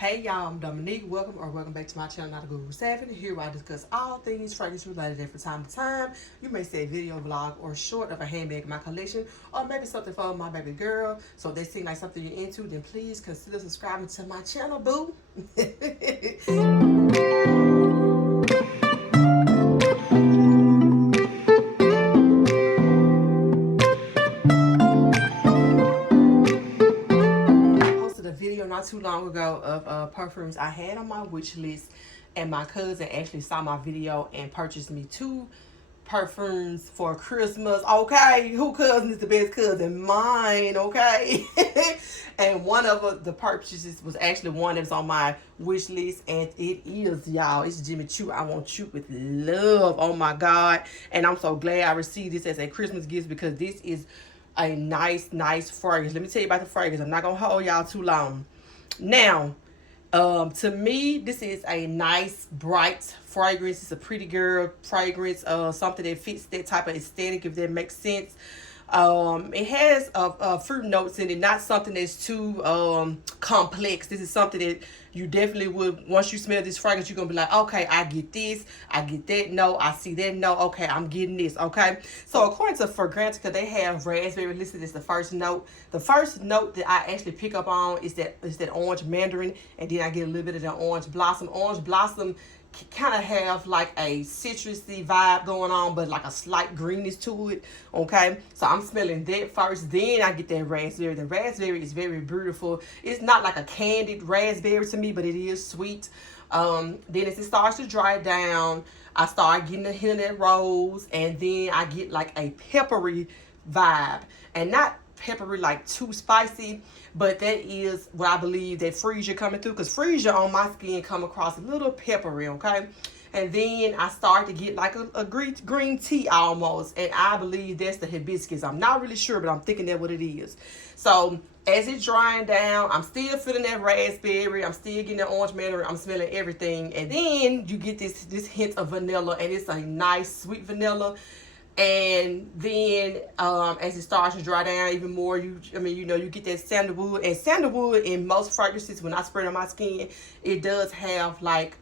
Hey y'all, I'm Dominique. Welcome back to my channel, Not a Guru 7. Here where I discuss all things fragrance related and from time to time. You may say video, vlog, or short of a handbag in my collection, or maybe something for my baby girl. So if they seem like something you're into, then please consider subscribing to my channel, boo. A video not too long ago of perfumes I had on my wish list, and my cousin actually saw my video and purchased me 2 perfumes for Christmas. Okay, who cousin is the best cousin? Mine. Okay. And one of the purchases was actually one that's on my wish list, and it is, y'all, it's Jimmy Choo. I want Choo with love. Oh my god. And I'm so glad I received this as a Christmas gift, because this is a nice fragrance. Let me tell you about the fragrance. I'm not gonna hold y'all too long. Now, to me, this is a nice, bright fragrance. It's a pretty girl fragrance. Something that fits that type of aesthetic, if that makes sense. It has fruit notes in it, not something that's too complex. This is something that you definitely would, once you smell this fragrance, you're gonna be like, okay, I get this, I get that note, I see that note, okay, I'm getting this. Okay, so according to Fragrantica, they have raspberry listed as the first note. The first note that I actually pick up on is that orange mandarin, and then I get a little bit of the orange blossom. Orange blossom kind of have like a citrusy vibe going on, but like a slight greenness to it. Okay, so I'm smelling that first, then I get that raspberry. The raspberry is very beautiful. It's not like a candied raspberry to me, but it is sweet. Then as it starts to dry down, I start getting a hint of that rose, and then I get like a peppery vibe, and not peppery like too spicy, but that is what I believe that freesia coming through, because freesia on my skin come across a little peppery. Okay, and then I start to get like a green tea almost, and I believe that's the hibiscus. I'm not really sure, but I'm thinking that's what it is. So as it's drying down, I'm still feeling that raspberry, I'm still getting that orange mandarin, I'm smelling everything, and then you get this hint of vanilla, and it's a nice sweet vanilla. And then as it starts to dry down even more, you get that sandalwood. And sandalwood in most fragrances, when I spray it on my skin, it does have like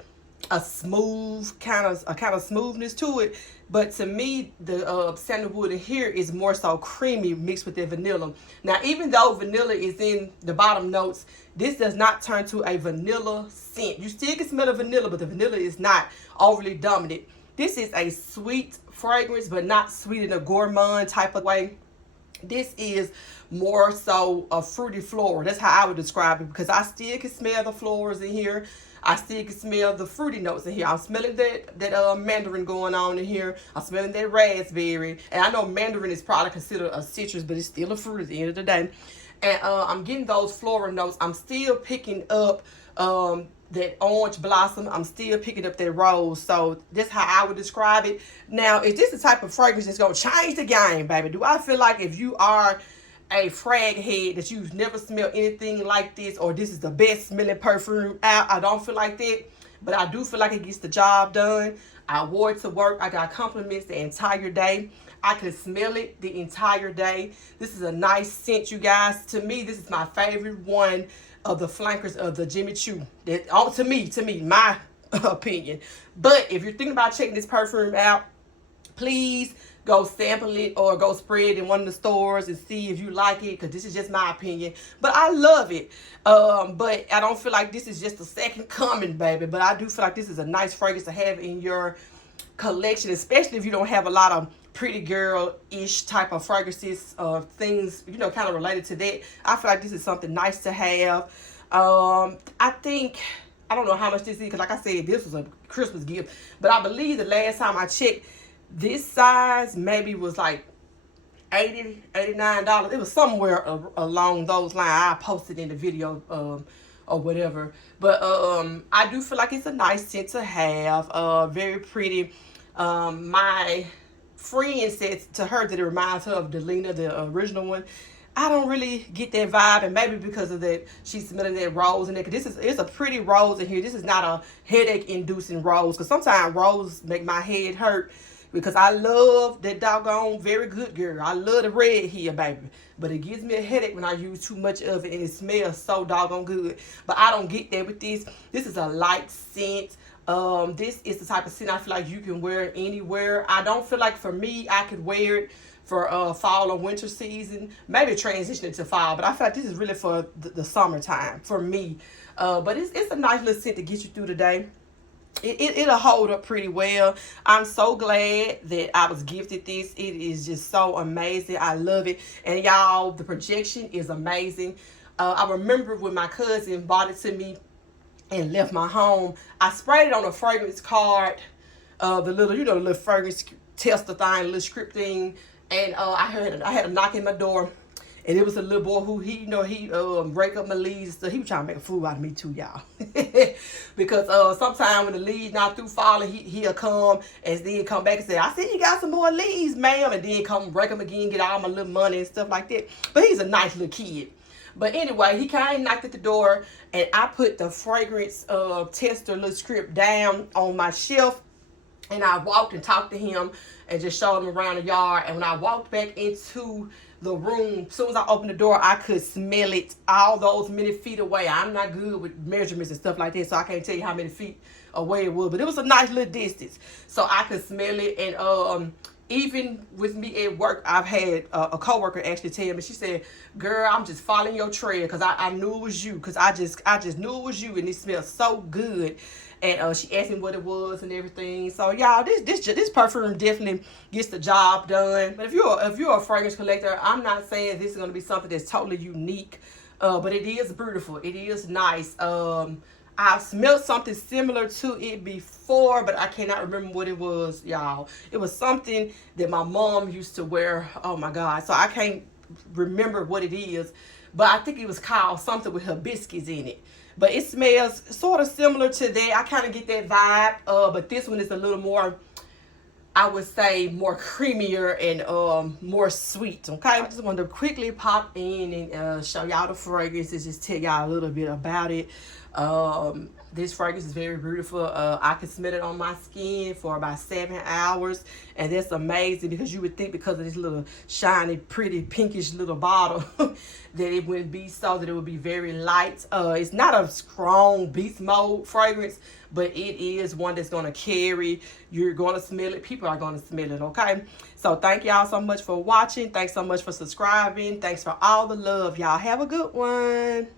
a smooth kind of smoothness to it. But to me, the sandalwood in here is more so creamy mixed with the vanilla. Now, even though vanilla is in the bottom notes, this does not turn to a vanilla scent. You still can smell the vanilla, but the vanilla is not overly dominant. This is a sweet fragrance, but not sweet in a gourmand type of way. This is more so a fruity floral. That's how I would describe it, because I still can smell the florals in here. I still can smell the fruity notes in here. I'm smelling that mandarin going on in here. I'm smelling that raspberry. And I know mandarin is probably considered a citrus, but it's still a fruit at the end of the day. And I'm getting those floral notes. I'm still picking up that orange blossom. I'm still picking up that rose. So that's how I would describe it. Now, is this the type of fragrance that's going to change the game, baby? Do I feel like if you are a frag head that you've never smelled anything like this, or this is the best smelling perfume out? I don't feel like that, but I do feel like it gets the job done. I wore it to work. I got compliments the entire day. I could smell it the entire day. This is a nice scent, you guys. To me, this is my favorite one of the flankers of the Jimmy Choo. That, to me, my opinion. But if you're thinking about checking this perfume out, please go sample it or go spray it in one of the stores and see if you like it, because this is just my opinion. But I love it. But I don't feel like this is just a second coming, baby. But I do feel like this is a nice fragrance to have in your collection, especially if you don't have a lot of pretty girl-ish type of fragrances, things, kind of related to that. I feel like this is something nice to have. I think, I don't know how much this is, because like I said, this was a Christmas gift, but I believe the last time I checked, this size maybe was like $80, $89. It was somewhere along those lines. I posted in the video or whatever. But I do feel like it's a nice scent to have. Very pretty. My friend said to her that it reminds her of Delina, the original one. I don't really get that vibe, and maybe because of that, she's smelling that rose in there. Cause it's a pretty rose in here. This is not a headache-inducing rose, because sometimes rose make my head hurt. because I love that doggone Very Good Girl. I love the red here, baby. But it gives me a headache when I use too much of it, and it smells so doggone good. But I don't get that with this. This is a light scent. This is the type of scent I feel like you can wear anywhere. I don't feel like for me I could wear it for fall or winter season. Maybe transition into fall, but I feel like this is really for the summertime for me. But it's a nice little scent to get you through the day. It'll hold up pretty well. I'm so glad that I was gifted this. It is just so amazing. I love it. And y'all, the projection is amazing. I remember when my cousin bought it to me and left my home, I sprayed it on a fragrance card, the little, the little fragrance tester thing, little script thing. And I had a knock in my door. And it was a little boy who he break up my leaves. So he was trying to make a fool out of me too, y'all. Because sometimes when the leaves not through falling, he'll come and then come back and say, I see you got some more leaves, ma'am. And then come break them again, get all my little money and stuff like that. But he's a nice little kid. But anyway, he came, knocked at the door, and I put the fragrance tester little script down on my shelf. And I walked and talked to him and just showed him around the yard. And when I walked back into the room, as soon as I opened the door, I could smell it all those many feet away. I'm not good with measurements and stuff like that, so I can't tell you how many feet away it was. But it was a nice little distance, so I could smell it. And even with me at work, I've had a coworker actually tell me, she said, girl, I'm just following your trail because I knew it was you, because I just knew it was you, and it smells so good. And she asked me what it was and everything. So y'all, this perfume definitely gets the job done. But if you're a fragrance collector, I'm not saying this is gonna be something that's totally unique, but it is beautiful. It is nice. I've smelled something similar to it before, but I cannot remember what it was, y'all. It was something that my mom used to wear. Oh my God! So I can't remember what it is, but I think it was called something with hibiscus in it. But it smells sort of similar to that. I kind of get that vibe. But this one is a little more, I would say, more creamier and more sweet. Okay, I just wanted to quickly pop in and show y'all the fragrance and just tell y'all a little bit about it. This fragrance is very beautiful. I can smell it on my skin for about 7 hours, and that's amazing, because you would think because of this little shiny, pretty, pinkish little bottle that it wouldn't be so, that it would be very light. It's not a strong beast mode fragrance, but it is one that's going to carry. You're going to smell it. People are going to smell it, okay? So thank y'all so much for watching. Thanks so much for subscribing. Thanks for all the love. Y'all have a good one.